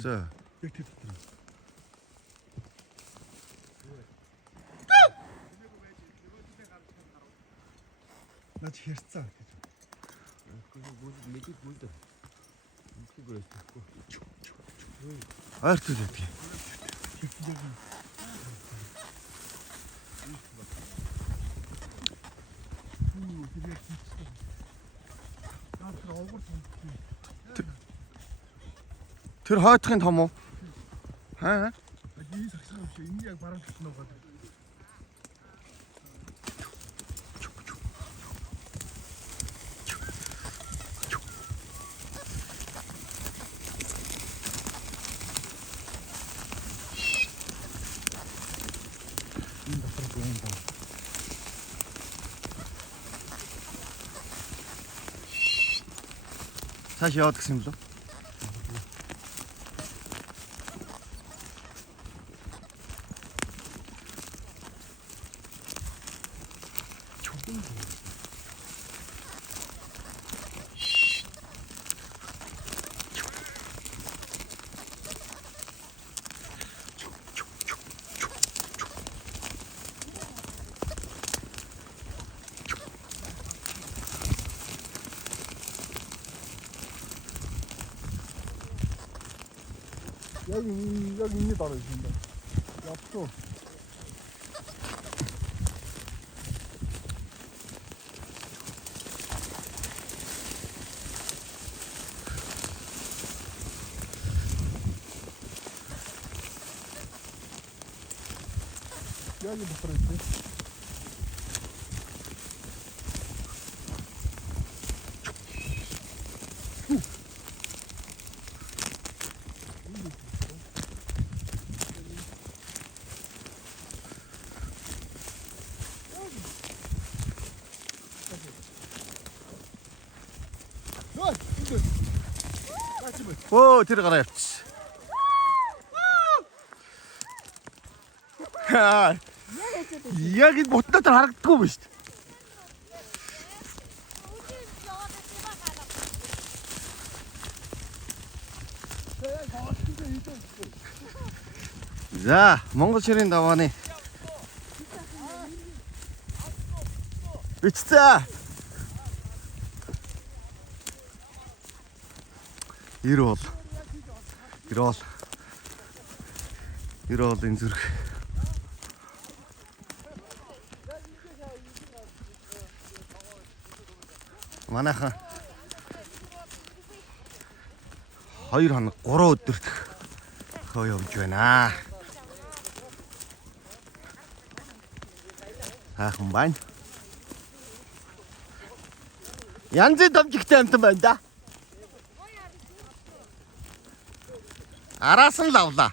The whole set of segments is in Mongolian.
За. Наач хэрцээ. Арт үзэдэг. Тэр хойтхын том уу? Аа. Ийм сагсан юм шиг энэ яг баруун талд нь байгаа. Цааш яваад гисэн юм лөө. Яг энэ дараа юм байна. Явцгүй. Яг энэ дотор юм. Оо тэр гараа явчих. Яг энэ бутнаа тэр харагддаггүй юм шүү дээ. За, Монгол ширийн давааны бичцээ. Ирүүл энэ зүрх. Манайхан 2 хоног 3 өдөрт хөө явж байна. Хахан байна. Янзын домжигтэй амтан байна да. Араас нь лавлаа.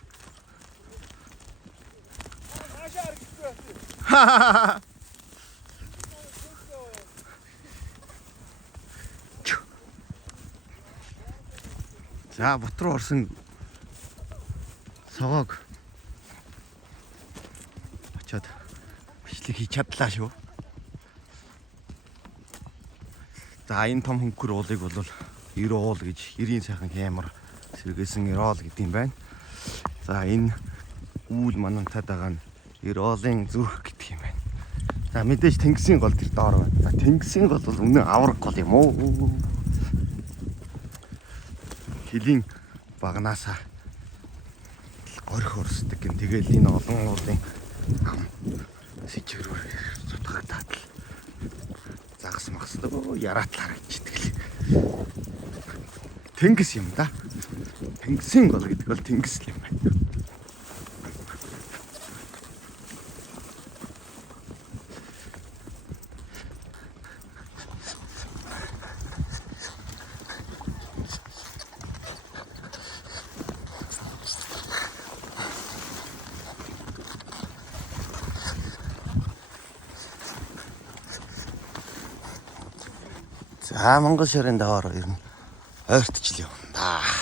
За, бут руу орсон согоог очоод бичлэг хийж чадлаа шүү. За, энэ том хөнгөр уулыг бол 90 уул гэж 90 сайхан хямар сэргээсэн Ирол гэдэг юм байна. За энэ үүл манантад байгаа нь Иролын зүрх гэдэг юм байна. За мэдээж тэнгисийн гол тэр доор байна. За тэнгисийн гол бол үнэн авраг гол юм уу? Хилийн багнаасаа горих урсдаг гэн. Тэгэл энэ олон уулын сэжигрүүр сутгаад загас магсдаг яраатлаар ичдэг. Тэнгис юм да. Тэнгисийн гол гэдэг бол тэнгис л юм байна. За Монгол ширийн даваар ирнэ. Ойртч л явна да.